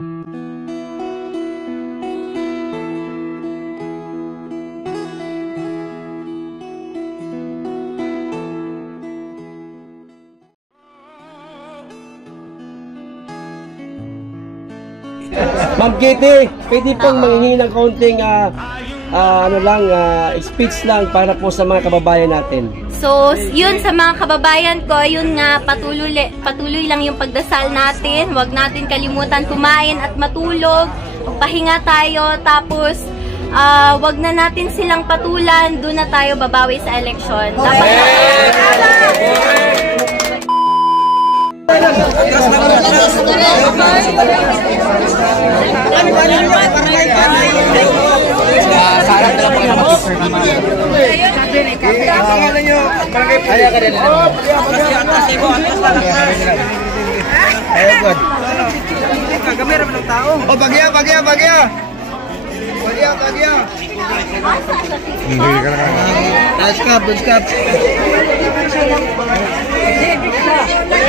Ma'am Kitty, pwede pong manghingi ng kaunting speech lang para po sa mga kababayan natin. So, yun sa mga kababayan ko, yun nga, patuloy lang yung pagdasal natin. Huwag natin kalimutan kumain at matulog. Magpahinga tayo, tapos wag na natin silang patulan. Doon na tayo babawi sa eleksyon.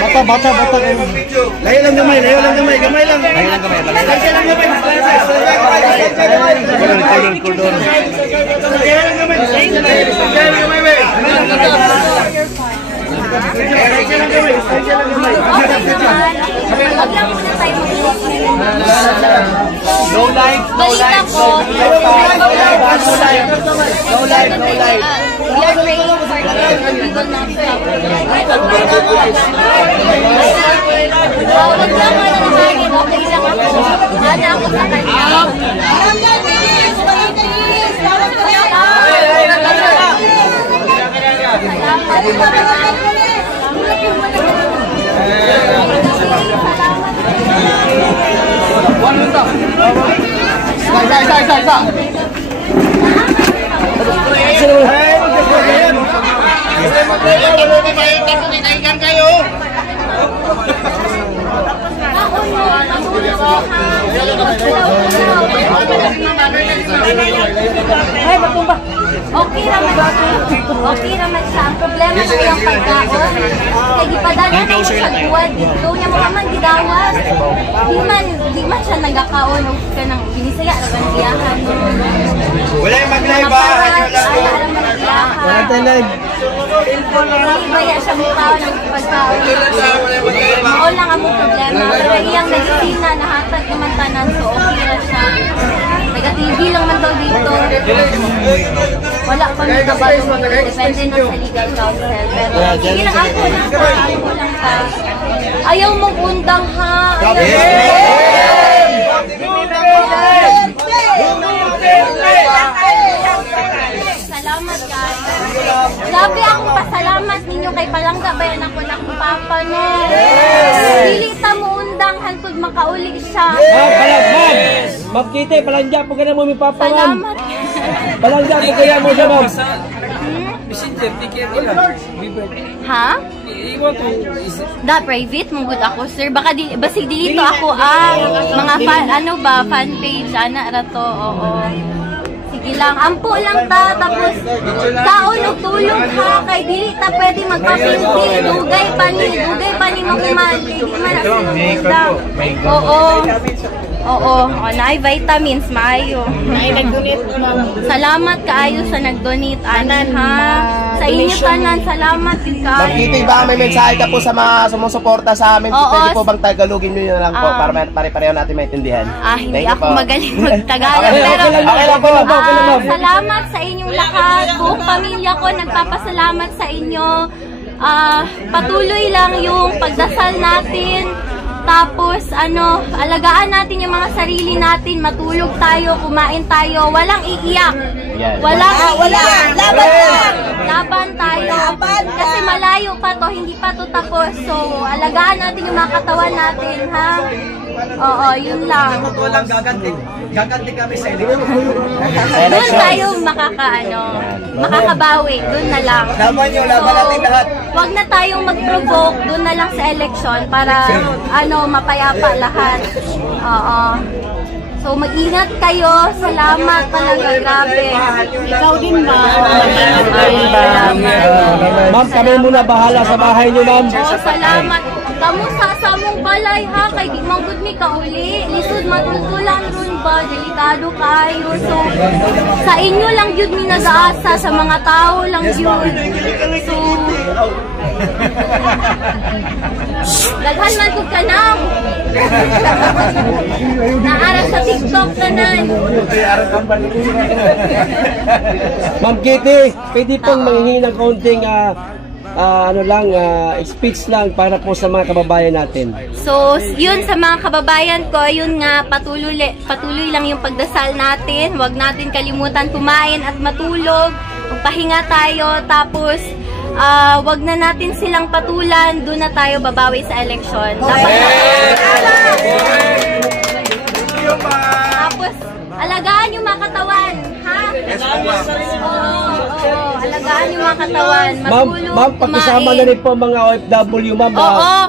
Dapat Bata. Layo lang gamay. Gamay lang. No light. we are praying for the we will not stop. Wag lang wala na hangin, okay lang ako. Ana ako sa kanya. Okay naman siya. Ang problema na yung pagkaon. Kaya gipadala na mo sa buwan dito. Niya mo naman gidawas. Di man siya nagkakaon. O ka nang binisaya. Ang biyahan. Wala yung mag-live ba? Wala tayo live. Hindi baya siya mukhaon ng pagkaon. Oo lang ang problema. Pero iyang medisina nahatag naman tanan. So okay na siya. Taga-TV lang man daw dito. Wala pa may kabalo. Depende na sa legal counsel. Pero sige lang ako lang pa. Ayaw mong undang ha. Salamat guys. Grabe akong pasalamat ninyo kay Palangga bayan ako ng papa no. Dili ta mo undang hantod makauli siya. Ma'am Kitty, palangga po ka na mo mi papa ma'am. Salamat. Palangga po kaya mo siya ma'am. Ha? Da private mong good ako sir. Baka basig dito ako mga fan page ana ra to. Oo. Sige lang, ampo lang ta, tapos kaon og tulog ha, kay dili ta pwede magpapinti, dugay pa ni makumal, di man na Oo, naay vitamins, maayo. Salamat kaayo sa nag-donate, anan ha. Sa inyo tanan, salamat din kaayo. Ma'am Kitty, baka may mensahe ka po sa mga sumusuporta sa amin. Pwede po bang tagalogin nyo yun lang po para pare-pareho natin maintindihan? Hindi ako magaling mag-Tagalog. Pero salamat sa inyong lahat. Buong pamilya ko nagpapasalamat sa inyo. Patuloy lang yung pagdasal natin. Tapos, alagaan natin yung mga sarili natin, matulog tayo, kumain tayo, walang iiyak. Walang iiyak. Laban tayo. Kasi malayo pa to, hindi pa to tapos. So, alagaan natin yung mga katawan natin, ha? Oo, yun lang. Gaganti kami sa eleksyon. Doon tayo makakabawi. Doon na lang. Laban nyo, laban natin lahat. Wag na tayong mag-provoke. Doon na lang sa eleksyon para mapayapa lahat. Oo. So, mag-ingat kayo. Salamat talaga. Grabe. Ikaw din ba? Ma'am, kami muna bahala sa bahay nyo, ma'am. Salamat. Kamu sa mong balay ha. Kay di manggod mi kauli. Lisod matutulan ron ba, delikado kayo. So, sa inyo lang yun mi nag-aasa, sa mga tao lang yun. So, daghan man ko ka na. Naarap sa TikTok na nan. Ma'am Kitty, pwede pong manghingi ng kaunting speech lang para po sa mga kababayan natin. So, yun sa mga kababayan ko, yun nga, patuloy lang yung pagdasal natin. Huwag natin kalimutan kumain at matulog. Magpahinga tayo, tapos wag na natin silang patulan, doon na tayo babawi sa eleksyon. Tapos, alagaan yung mga katawan, ha? Oo, alagaan yung mga katawan. Matulog, Ma'am, pakisama na rin po mga OFW, ma'am. Oo,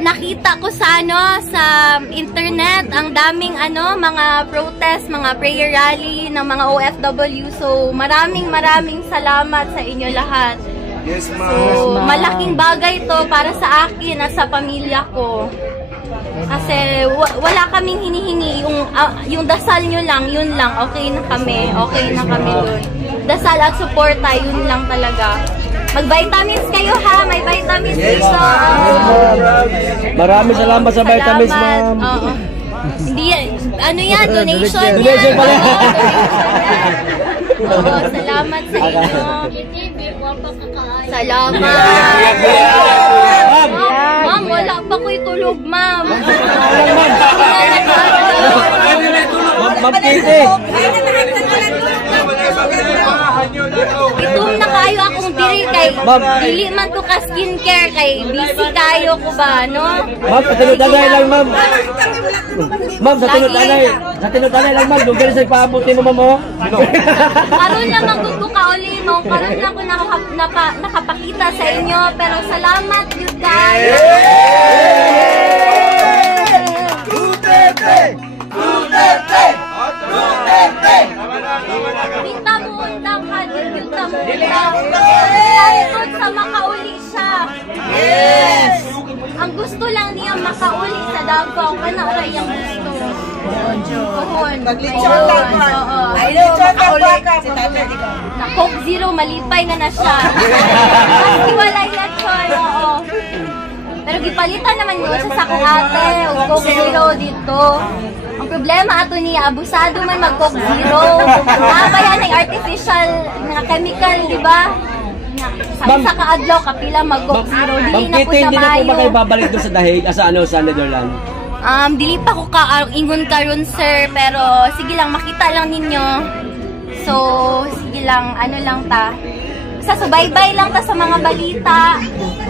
nakita ko sa sa internet ang daming mga protest, mga prayer rally ng mga OFW. So, maraming salamat sa inyo lahat. Yes, ma'am. So, malaking bagay to para sa akin at sa pamilya ko. Kasi wala kaming hinihingi, yung dasal nyo lang, yun lang, okay na kami dun. Dasal at suporta, yun lang talaga. Mag-vitamins kayo ha, may vitamins dito. Maraming salamat sa vitamins, ma'am. Oo. Hindi, yan, donation yan. Donation pala. Oo, salamat sa inyo. Salamat. Ma'am, wala pa ko'y tulog, ma'am. Ma'am Kitty. Itum na kayo akong diri kay dili man ko ka skincare kay busy kayo ko ba, no? Ma'am, sa tinutagay lang, ma'am. Ma'am, sa tinutagay lang, ma'am. Lugar sa ipaabot mo, ma'am, oh. Karon lang magud ko kauli mo. Karon lang ko nakapakita sa inyo, pero salamat yun guys. Duterte! Duterte! Duterte! Kita mo undang ka, kita mo undang. Sa makauli siya. Yes! Ang gusto lang niya makauli sa Davao. Ano rin yung gusto? Maglitsyon lang man. Ay, litsyon ka pa ka. Na Coke Zero, malipay na siya. Kasi walay lechon, oo. Pero gipalitan naman yun sa sakong ate. O Coke Zero dito. Ang problema ato niya, abusado man mag Coke Zero. Nabayan ng artificial na chemical, di ba? Sabi sa kaadlaw, kapila mag Coke Zero. Dili na po Kitty, sa hindi na po ba mayo. kayo babalik doon sa dahig sa Netherlands? Dili pa ko ingon karon sir, pero sige lang, makita lang ninyo. So, sige lang, lang ta. Sa subaybay lang ta sa mga balita.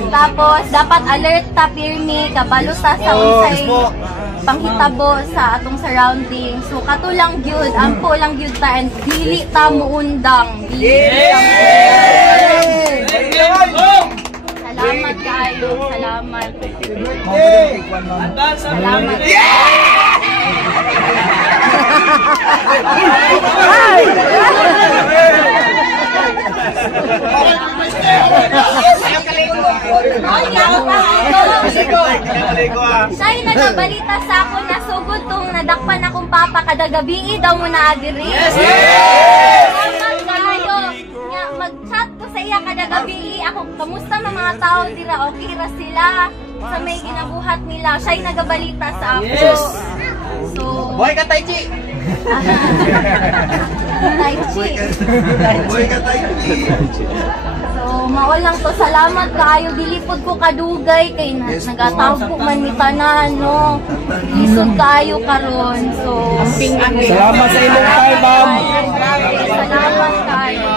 Tapos, dapat alert ta, pirmi, kabalo ta sa unsay panghitabo sa atong surrounding. So, kato lang gyud, ampo lang gyud ta, and dili ta muundang. Salamat kayo, salamat. Salamat. Say nagabalita sa ako na sugod tong nadakpan akong papa kada gabi daw mo na adiri. Salamat kayo. Mag-chat ko sa iya kada gabi. Ako, kamusta na mga tao dira? Okay ra sila sa may ginabuhat nila. Siya'y nagabalita sa ako. So, Boy ka, Tai Chi! Tai Chi. Boy ka, Tai Chi! So, mawalang to. Salamat kaayo. Dilipod ko kadugay. Kay nagatawag ko man ni tanan, no? Lisod kaayo karon. So, Salamat sa inyong time, ma'am. salamat kaayo.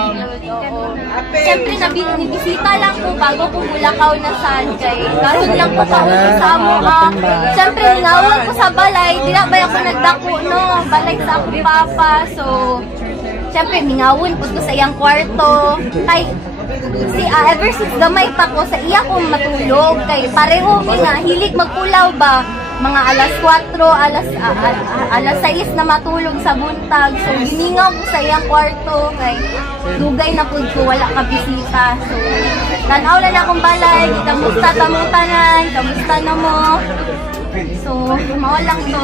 Siyempre, nabisita lang po bago ko Bulacau na saan kay. Karon lang po sa amo ka. Siyempre, ningawon ko sa balay. Di na ba ako nagdako, no? Balay sa akong papa. So, siyempre, ningawon po ko sa iyang kwarto. Kay, ever since gamay pa ko, sa iya kong matulog. Kay, pareho mi nga, hilig magpulaw ba? Mga alas 4, alas 6 na matulog sa buntag. So, giningaw ko sa iyang kwarto. Kay, dugay na po ko, wala ka bisita. So, tanaw lang akong balay. Kamusta tamutanan? Kamusta na mo? So, mawalang to.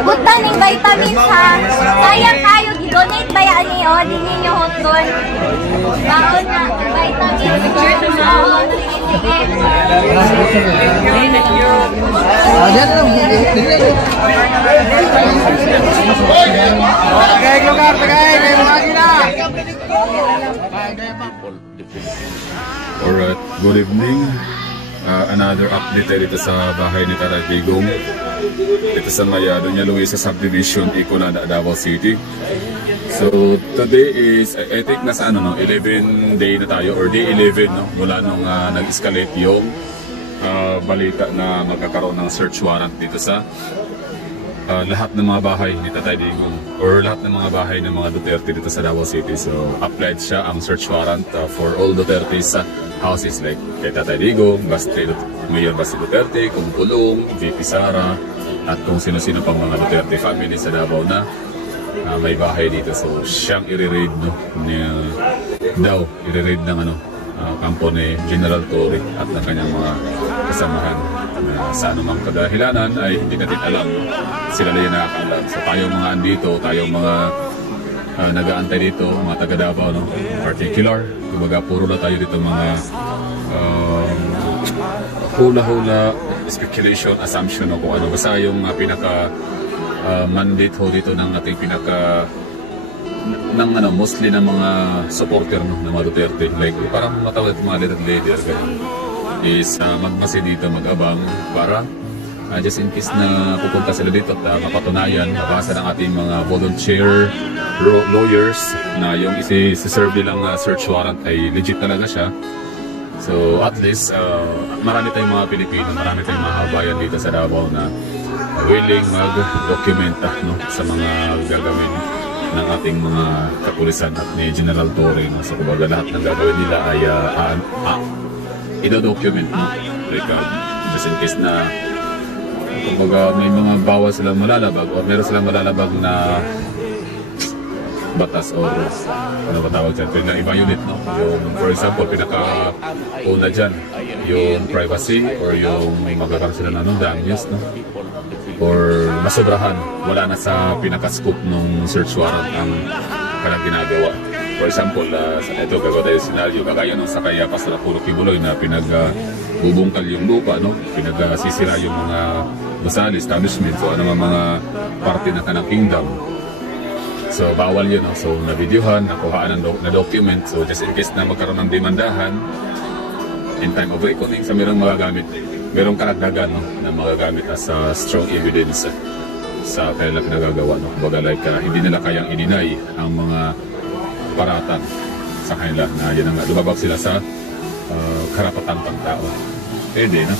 Punta ng vitamins ha. Sayang kayo, donate ba yan ni o? Di ninyo hotdon. Baon na, vitamins. Oo, sige. Alright, good evening. Another update tayo dito sa bahay ni Tatay Digong. Dito sa Maya, Doña Luisa Subdivision, Icolana, Davao City. So, today is, I think nasa 11 day na tayo, or day 11, no? Mula nung nag-escalate yung balita na magkakaroon ng search warrant dito sa lahat ng mga bahay ni Tatay Digong, or lahat ng mga bahay ng mga Duterte dito sa Davao City. So, applied siya ang search warrant for all Duterte's houses, like kay Tatay Digong, Mayor Basti Duterte, Kung Pulong, VP Sara, at kung sino-sino pang mga Duterte family sa Davao na may bahay dito. So, siyang i-raid, no? I-raid ng kampo ni General Torre at ng kanyang mga kasamahan. Sa anumang kadahilanan ay hindi natin alam. Sila na yung nakakaalam. So, tayong mga andito, tayong mga nag-aantay dito, mga taga Davao, no? Particular. Kumbaga, puro na tayo dito mga hula-hula, speculation, assumption, o kung ano. Basta yung pinaka-mandate ho dito ng ating pinaka mostly ng mga supporter, no, ng mga Duterte. Like, parang matawag mga leader, ganun. Is magmasi dito, mag-abang para just in case na pupunta sila dito at mapatunayan, mabasa ng ating mga volunteer lawyers na yung isi-serve nilang search warrant ay legit talaga siya. So at least marami tayong mga Pilipino, marami tayong mga kabayan dito sa Davao na willing mag-documenta, no, sa mga gagawin ng ating mga kapulisan at ni General Torre, no? So kumbaga lahat ng gagawin nila ay ino-document, no? Like just in case na kumbaga may mga bawal silang malalabag o meron silang malalabag na batas o ano ba tawag dyan, pwede na i-violate, no? Yung, for example, pinaka-una dyan, yung privacy or yung magkakaroon sila na damages, no? Or masobrahan, wala na sa pinaka-scope ng search warrant ang kanilang ginagawa. For example, ito gagawa tayo senaryo, kagaya nung sa kaya Pastor Apollo Kibuloy na bubungkal yung lupa, no? Sisira yung mga gusali, establishment, o ano mga parte ng kanang kingdom. So, bawal yun, no? So, na-videohan, nakuhaan na document. So, just in case na magkaroon ng demandahan, in time of reckoning, sa merong magagamit, merong karagdagan, no, na magagamit as strong evidence sa kanilang pinagagawa, no? Baga like, hindi nila kayang i-deny ang mga paratang sa kanila na yan ang lumabag sila sa karapatang pagtao. Pwede, no?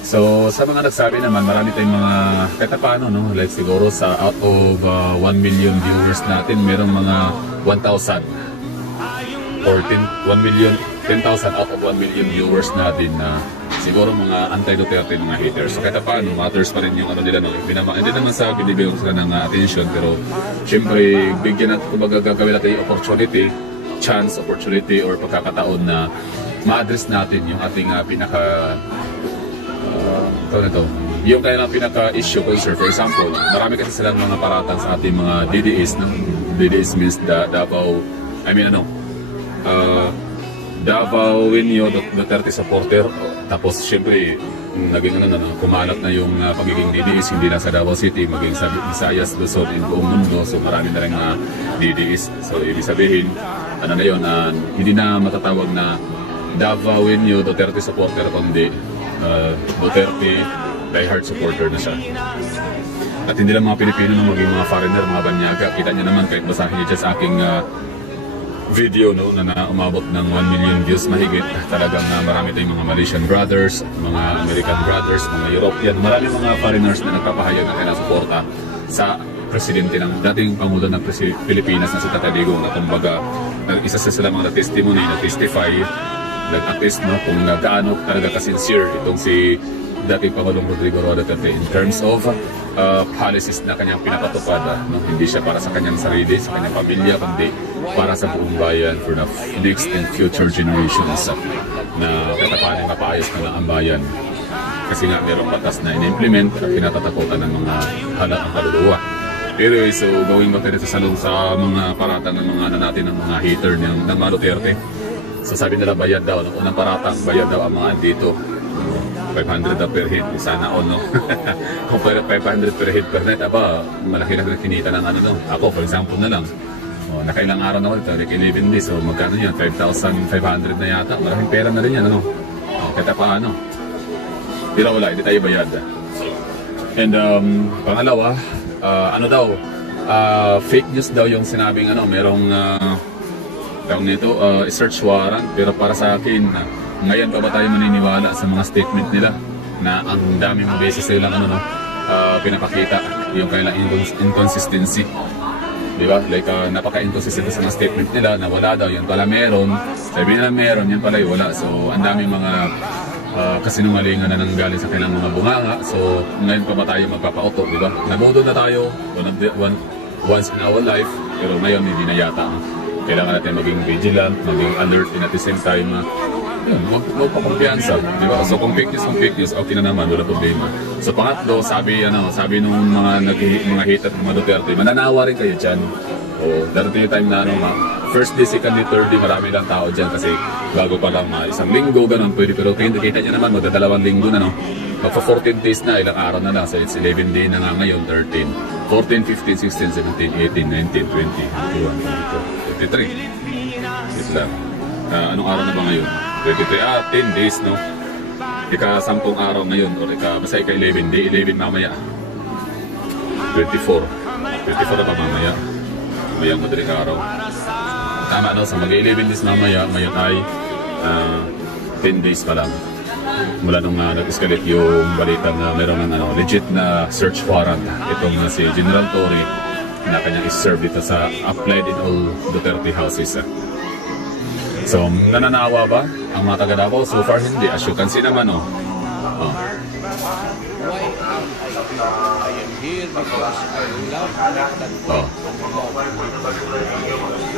So, sa mga nagsabi naman, marami tayong mga kahit paano, no? Like siguro sa out of 1 million viewers natin, merong mga 1,000 or 10,000 out of 1 million viewers natin na siguro mga anti-Duterte, mga haters. So, kahit paano, matters pa rin yung ano nila, no? Hindi naman sa binibigyan sila ng attention, pero syempre, bigyan natin, kumbaga gagawin natin yung opportunity, or pagkakataon na ma-address natin yung ating yung kanilang pinaka-issue concern. For example, marami kasi silang mga paratang sa ating mga DDS, no? DDS means Davao Wenyo Duterte supporter. Tapos syempre naging kumalat na yung pagiging DDS hindi lang sa Davao City, maging sa Visayas, Luzon, in buong mundo. So marami na rin mga DDS. So ibig sabihin, hindi na matatawag na Davao Wenyo Duterte supporter, kundi Duterte diehard supporter na siya. At hindi lang mga Pilipino, no, maging mga foreigner, mga banyaga. Kita niyo naman kahit basahin niyo dyan sa aking video, no, na umabot ng 1 million views mahigit. Talagang marami tayong mga Malaysian brothers, mga American brothers, mga European, marami mga foreigners na nagpapahayag ng kanilang suporta sa presidente ng dating Pangulo ng Pilipinas na si Tatay Digong, na kumbaga isa sa sila mga testimony, na testify, nag-attest, no, kung gaano talaga ka-sincere itong si dating Pangulong Rodrigo Roa Duterte in terms of policies na kanyang pinapatupad, no? Hindi siya para sa kanyang sarili, sa kanyang pamilya, kundi para sa buong bayan for the next and future generations na kahit paano mapaayos na lang ang bayan. kasi nga mayroong batas na in-implement at kinatatakutan ng mga halatang kaluluwa. Anyway, so going back dito sa mga paratang ng mga natin ng mga hater ng mga Duterte. So sabi nila bayad daw, ng unang paratang bayad daw ang mga andito. 500 na per head, sana all, no? Kung 500 per head per night, aba, malaki na kinita ng ano, no? Ako, for example na lang, nakailang araw na ako dito, like 11 days, so magkano yan? 5,500 na yata, malaking pera na rin yan, ano? Kaya paano? Pero wala, hindi tayo bayad. And pangalawa, ano daw, fake news daw yung sinabing, ano, merong, tawag nito, search warrant, pero para sa akin, ngayon pa ba tayo maniniwala sa mga statement nila na ang dami mga beses nilang ano, pinapakita yung kailang inconsistency, di ba? Like napaka-inconsistent sa mga statement nila na wala daw, yan pala meron, sabi nila meron, yan pala wala. So ang dami mga kasinungalingan na nanggaling sa kailang mga bunganga. So ngayon pa ba tayo magpapauto, di ba? Nabudol na tayo once in our life, pero ngayon hindi na yata. Kailangan natin maging vigilant, maging alert, and at the same time huwag pa-kumpiyansa, di ba? So kung fake news, okay na naman, wala problema. So pangatlo, sabi nung mga hater ng mga Duterte, mananawa rin kayo dyan. O darating yung time na first day, second day, third day, marami lang tao dyan kasi bago pa lang isang linggo, ganun, pwede. Pero kita nyo naman, magdadalawang linggo na, no? Magpa 14 days na, ilang araw na lang. So it's 11 day na nga ngayon, 13, 14, 15, 16, 17, 18, 19, 20, 21, 22, 23. Ito lang. Anong araw na ba ngayon? 23, 10 days, no? Ika-10 araw ngayon, o basta ika-11 day, 11 mamaya. 24 na pa mamaya. Mamayang madaling araw. Tama, no? So mag-11 days mamaya, ngayon ay 10 days pa lang. Mula nung nag-escalate yung balita na meron ng legit na search warrant. Itong si General Torre na kanyang is-serve dito sa applied in all Duterte houses. So, nananawa ba ang mga taga Davao? So far hindi. As you can see naman,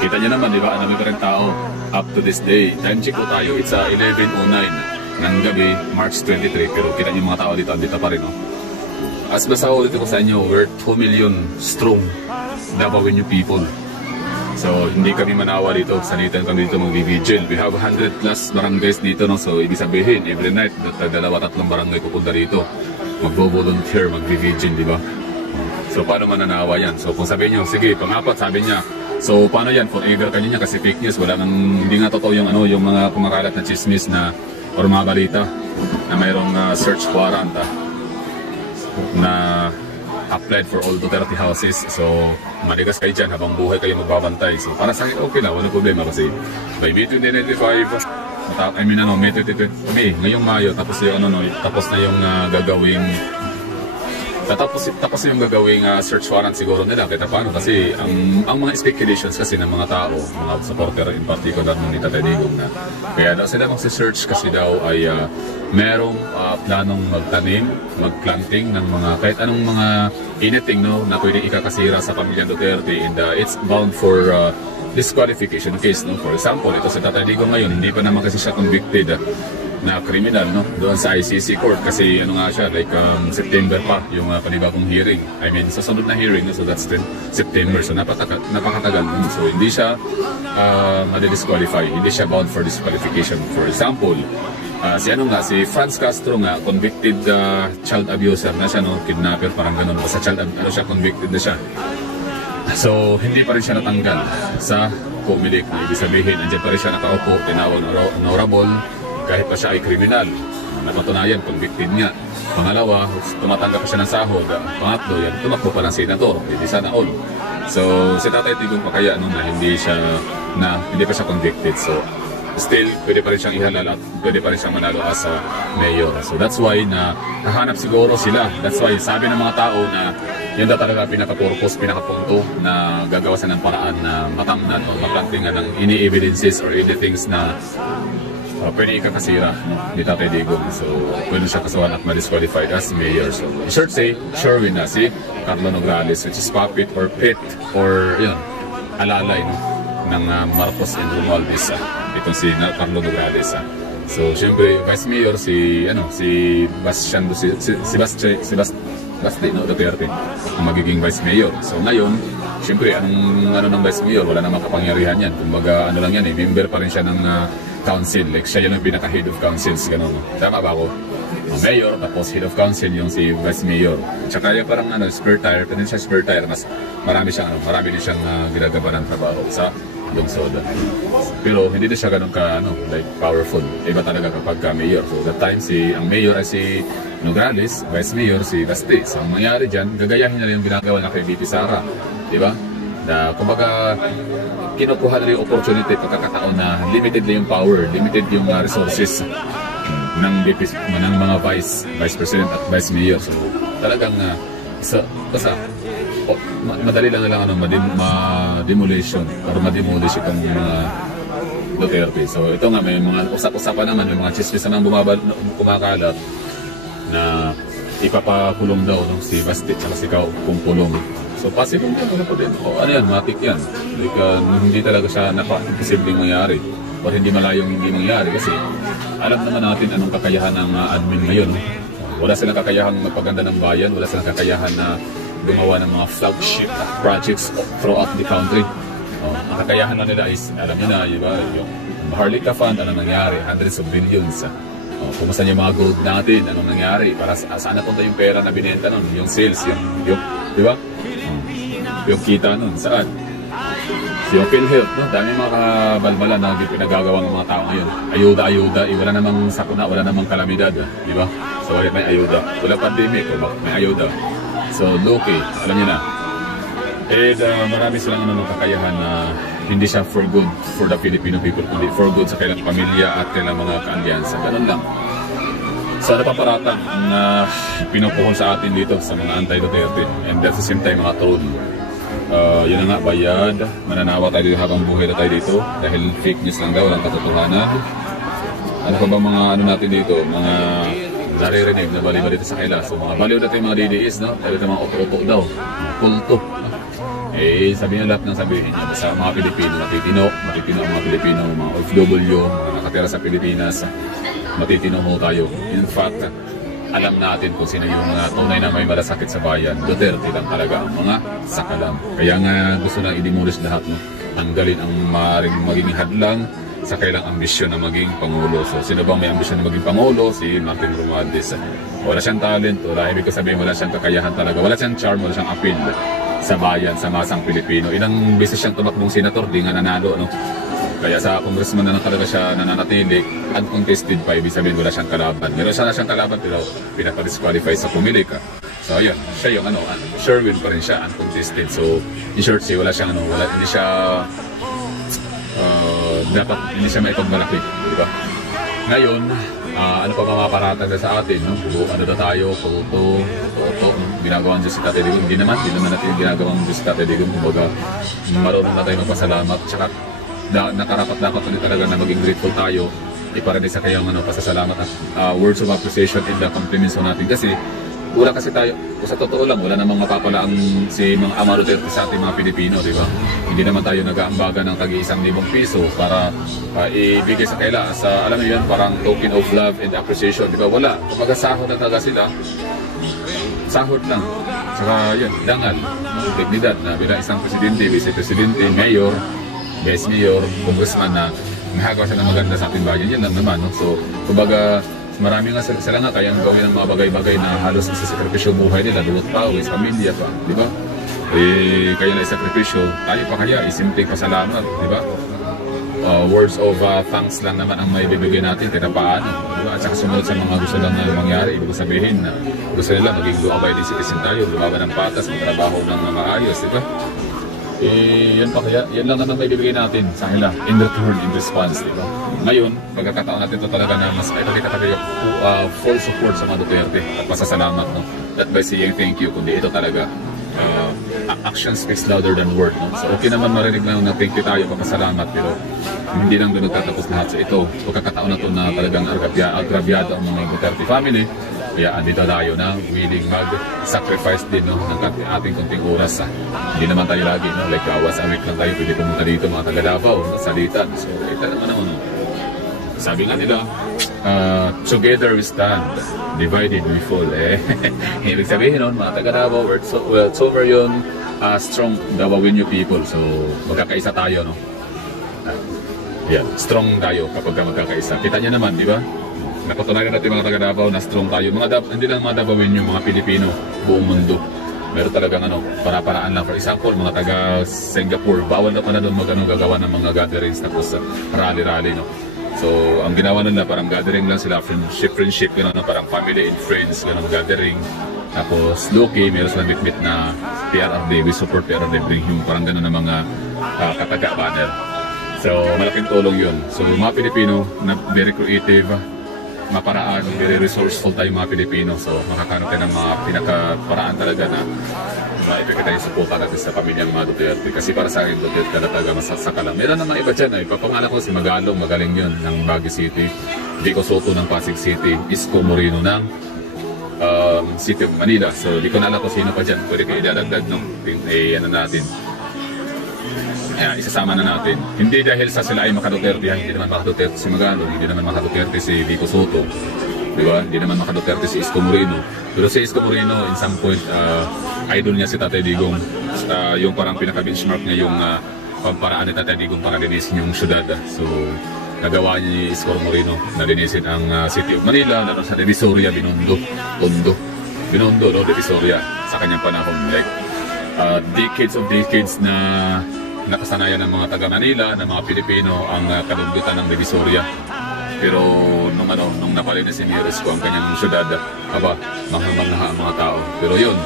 Kita nyo naman, di ba? Ang dami pa rin tao up to this day. Time check ko tayo, it's 11:09 ng gabi, March 23. Pero kita nyo mga tao dito, andito pa rin, As basta ako dito ko sa inyo, we're 2 million strong Davaoeño people. So, hindi kami manawa dito, sanitan kami dito mag-vigil. We have 100 plus barangays dito, no? So, ibig sabihin, every night, 2-3 barangay pupunta dito. Mag-volunteer, mag-vigil, di ba? So, paano mananawa yan? So, kung sabihin nyo, sige, pang-apat, sabi niya, so, paano yan? Forever kanyo niya kasi fake news. Hindi nga totoo yung, yung mga kumakalat na chismis na, or mga balita, na mayroong search warrant, na applied for all Duterte houses. So, maligas kayo dyan habang buhay kayo magbabantay. So, para sa akin, okay lang. Walang problema kasi by May 2095, May 2020, ngayong Mayo, tapos yung, tapos na yung gagawing tapos yung gagawing search warrant siguro nila. Kita paano? Kasi ang mga speculations kasi ng mga tao, mga supporter in particular ng Tatay Digong na kaya daw sila magsi-search kasi daw ay merong planong magtanim, magplanting ng mga kahit anong mga anything, no, na pwedeng ikakasira sa pamilya Duterte, and it's bound for disqualification case, no. For example, ito si Tatay Digong ngayon, hindi pa naman kasi siya convicted na criminal, no, doon sa ICC court kasi ano nga siya, like September pa yung panibagong hearing. I mean, sa sunod na hearing, no? So that's 10 September. So napakatagal. So hindi siya madi-disqualify, hindi siya bound for disqualification. For example, si Franz Castro nga, convicted child abuser na siya, no, kidnapper, parang ganun. Sa child siya, convicted na siya. So hindi pa rin siya natanggal sa Comelec. Ibig sabihin, andyan pa rin siya nakaupo, tinawag honorable, kahit pa siya ay kriminal. Napatunayan, convicted niya. Pangalawa, tumatanggap pa siya ng sahod. Pangatlo, yan, tumakbo pa ng senador. Hindi sana all. So, si Tatay Digong pa kaya na hindi pa siya convicted. So, still, pwede pa rin siyang ihalal at pwede pa rin siyang manalo as a mayor. So, that's why nahanap siguro sila. That's why sabi ng mga tao na yun daw talaga pinaka-purpose, pinaka-punto na gagawa siya ng paraan na matamnan o maplantingan ng ini-evidences or anythings na pwede ikakasira ni Tatay Digong. So, pwede siya kasuhan at ma-disqualified as mayor. So, I should say, sure win na si Carlo Nograles, which is puppet or pet or yun, alalay, no, ng Marcos and Romualdez. Itong si Carlo Nograles. So, syempre, Vice Mayor si Bastian Basti, no, Duterte, ang magiging Vice Mayor. So, ngayon, syempre, ng Vice Mayor, wala namang kapangyarihan yan. Kumbaga, lang yan member pa rin siya ng council. Like, siya yun ang pinaka-head of councils, gano'n. Tama ba ako? Mayor, tapos head of council yung si Vice Mayor. Tsaka yung parang spare tire, pero siya spare tire, mas marami din siyang ginagawa ng trabaho sa lungsod. Pero hindi na siya ganun like powerful. Iba talaga kapag mayor. So that time ang mayor ay si Nograles, vice mayor si Basti. So ang mangyari dyan, gagayahin na rin yung ginagawa na kay VP Sara. Diba? Na kumbaga kinukuha na rin yung opportunity, pagkakataon na limited na yung power, limited yung resources ng mga vice president at vice mayor. So talagang madali lang ma-demolition or ma-demolish itong mga Duterte. So ito nga, may mga usap-usapan naman, may mga chismis naman kumakalat na ipapakulong daw si Basti at si Kumpulong. So possible yan, po din. O ano yan, matik yan. Like, hindi talaga siya imposibleng mangyari o hindi malayong hindi mangyari kasi alam naman natin anong kakayahan ng admin ngayon. Wala silang kakayahan magpaganda ng bayan, wala silang kakayahan na gumawa ng mga flagship projects throughout the country. Ang kakayahan na nila is, alam nyo na, diba, yung Maharlika Fund, anong nangyari? Hundreds of billions. Kumusta yung mga gold natin, anong nangyari? Para saan napunta yung pera na binenta nun? Yung sales, yung diba? Yung kita nun, saan? Yung PhilHealth, no? Dami mga kabalbala na pinagagawa ng mga tao ngayon. Ayuda, wala namang sakuna, wala namang kalamidad, diba? So may ayuda. Wala pandemic, may ayuda. So, Loki, alam niyo na. Marami silang kakayahan na hindi siya for good for the Filipino people, kundi for good sa kailang pamilya at kailang mga kaalyansa. Ganun lang. So, napaparatang na pinupuhon sa atin dito sa mga anti-Duterte. And at the same time, mga troll. Yun na nga, bayad. Mananawa tayo dito habang buhay na tayo dito. Dahil fake news lang daw, walang katotohanan. Ano pa ba mga natin dito? Mga naririnig na baliw dito sa kaila. So mga baliw natin yung mga DDS, no? Tayo ito mga opo-opo daw, kulto. Sabihin na lahat ng sabihin niya. Basta mga Pilipino, matitino ang mga Pilipino, mga OFW, mga nakatira sa Pilipinas, matitino ho tayo. In fact, alam natin kung sino yung mga tunay na may malasakit sa bayan. Duterte lang talaga ang mga sakalam. Kaya nga gusto na i-demolish lahat, no? Tanggalin ang maaaring maging hadlang sa kailang ambisyon na maging Pangulo. So, sino bang may ambisyon na maging Pangulo? Si Martin Romualdez. Wala siyang talent, ibig ko sabihin, wala siyang kakayahan talaga. Wala siyang charm, wala siyang appeal sa bayan, sa masang Pilipino. Ilang beses siyang tumakbong senator, di nga nanalo, no? Kaya sa congressman na talaga siya nananatili, uncontested pa, ibig sabihin wala siyang kalaban. Meron siya na siyang kalaban, pero pinapa-disqualify sa pumilik. So, ayun, siya yung sure win pa rin siya, uncontested. So, in short, wala siyang hindi siya dapat hindi siya maipagmalaki, di ba? Ngayon, ano pa mamaparatag sa atin, no? Ano na tayo, kulto, ginagawang Diyos si Tatay Digong. Hindi naman natin ginagawang Diyos si Tatay Digong. Kumbaga, marunong na tayo magpasalamat. Tsaka, nakarapat-dapat ulit talaga na maging grateful tayo. Iparinig sa kayang pasasalamat at words of appreciation in the compliments natin. Kasi, wala kasi tayo, sa totoo lang, wala namang mapapalaang si mga Ama Duterte sa ating mga Pilipino, di ba? Hindi naman tayo nag-aambaga ng tag-1,000 piso para ibigay sa kaila. Alam mo yun, parang token of love and appreciation, di ba? Wala. Kumbaga sahod na talaga sila. Sahod lang. Saka yun, dangal. Dignidad na bilang isang presidente, vice-presidente, mayor, vice mayor, congressman na nahagawa siya ng maganda sa ating bayan. Yan lang naman, no? So, kumbaga, marami nga sila nga kayang gawin ng mga bagay-bagay na halos isasakripisyo buhay nila, duwat pawis, pamilya pa, di ba? Kaya na isakripisyo, tayo pa kaya, isimpleng pasalamat, di ba? Words of thanks lang naman ang may bibigay natin, kaya paano, di ba? At saka sumunod sa mga gusto lang na mangyari, ibig sabihin na gusto nila maging law-abiding citizen tayo, lumaban ng patas, magtrabaho ng maayos, di ba? Yan pa kaya, yan lang naman may bibigay natin sa kanila, in return, in response, di ba? Ngayon, pagkakataon natin ito talaga na mas ipakita tayo full support sa mga Duterte at pasasalamat, no? Not by saying thank you, kundi ito talaga, action speaks louder than word, no? So okay naman marinig lang na thank you tayo, papasalamat, pero hindi lang doon nagtatapos lahat. So ito, pagkakataon na ito na talagang agrabyado ang mga Duterte family. Kaya andito tayo na willing mag-sacrifice din, no, ng ating konting oras. Hindi naman tayo lagi, no? Like once a week lang tayo pwede pumunta dito mga taga Davao, Salitan. So ito naman, sabi nga nila, Together we stand, divided we fall. Ibig sabihin nun, mga taga Davao, wherever yun, strong Davaoeño people. So, magkakaisa tayo, no? Yeah, strong tayo kapag magkakaisa. Kita niya naman, di ba? Napatunayan natin mga taga Davao na strong tayo. Hindi lang mga Davaoeño, mga Pilipino, buong mundo. Meron talagang para-paraan lang. For example, mga taga Singapore, bawal na pa na doon gagawa ng mga gatherings, tapos rally-rally, no? So, ang ginawa nila parang gathering lang sila, friendship, gano'n, parang family and friends, gano'n gathering. Tapos, low-key, meron silang bitbit na PRRD, we support PRRD, bring him, parang gano'n na mga kataga banner. So, malaking tulong yun. So, mga Pilipino na very creative, maparaan, very resourceful tayo mga Pilipino. So, makakaroon tayo ng mga pinakaparaan talaga na maipagkita yung suporta natin sa pamilyang mga Duterte. Kasi para sa akin, Duterte na talaga masasaka lang. Meron na mga iba dyan. Papangalan ko si Magalong, magaling yun, ng Baguio City. Vico Soto ng Pasig City. Isko Moreno ng City of Manila. So, di ko na alam kung sino pa dyan. Pwede kayo idadagdag, no? Natin. Isasama na natin. Hindi dahil sa sila ay maka-Duterte, hindi naman maka-Duterte si Magalong, hindi naman maka-Duterte si Vico Soto. Diba? Hindi naman maka-Duterte si Isko Moreno. Pero si Isko Moreno, in some point, idol niya si Tatay Digong. Yung parang pinaka-benchmark niya yung pamparaan ni Tatay Digong para linisin yung syudad. So, nagawa niya ni Isko Moreno na linisin ang City of Manila, lalo sa Divisoria, Binondo, no, Divisoria, sa kanyang panahon. Like, decades na nakasanayan ng mga taga Manila, ng mga Pilipino, ang kalugdutan ng Divisoria. Pero nung napalinis si Isko ang kanyang syudad, manghamang-ha ang mga tao. Pero yun,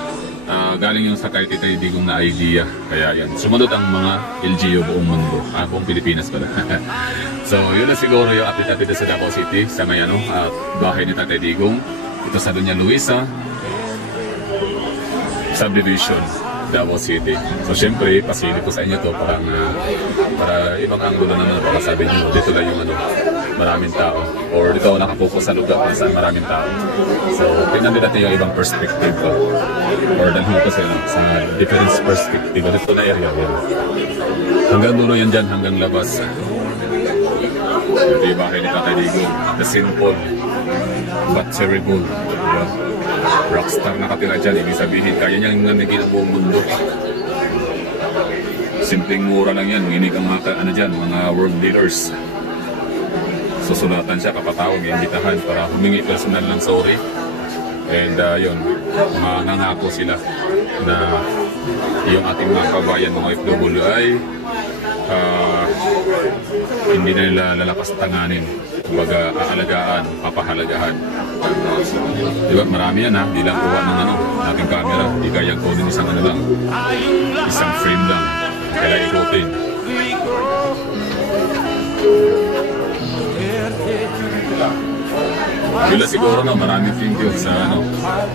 galing yung sa kay Titay Digong na idea. Kaya yan, sumunod ang mga LGU buong mundo, buong Pilipinas pala. So yun na siguro yung update sa Davao City, sa may bahay ni Tatay Digong. Ito sa Doña Luisa Subdivision, Davao City. So syempre, pasili ko sa inyo to para ibang anggulo naman para sabi nyo, dito lang yung maraming tao. Or dito ako nakapokus sa lugar kung saan maraming tao. So tingnan din natin yung ibang perspective ko. Or dalhin ko sa different perspective. Dito na area. Yan. Hanggang dulo yan dyan, hanggang labas. Ito yung bahay ni Tatay Digong. The simple but terrible. Diba? Rockstar nakatira dyan, ibig sabihin kaya niyang nanigin ang buong mundo. Simpleng mura lang yan, nginig ang mga world leaders. Susulatan siya, kapatawag, iimbitahan para humingi personal ng sorry. And yun, mangangako sila na yung ating mga kabayan, mga OFW ay hindi na nila lalakas tanganin. Kumbaga, aalagaan, papahalagahan. Diba? Marami yan ha. Di lang kuha ng ating camera. Di kayang kunin isang lang. Isang frame lang. Kaya ikutin. Yun lang siguro maraming thank you sa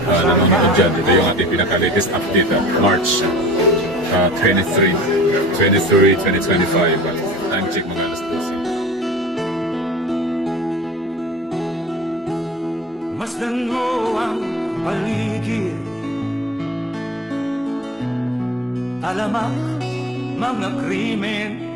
nanonood dyan. Ito yung ating pinaka-latest update. March 23, 2025. Time check mga alas 12. Masdan mo ang paligid, alamak mga krimen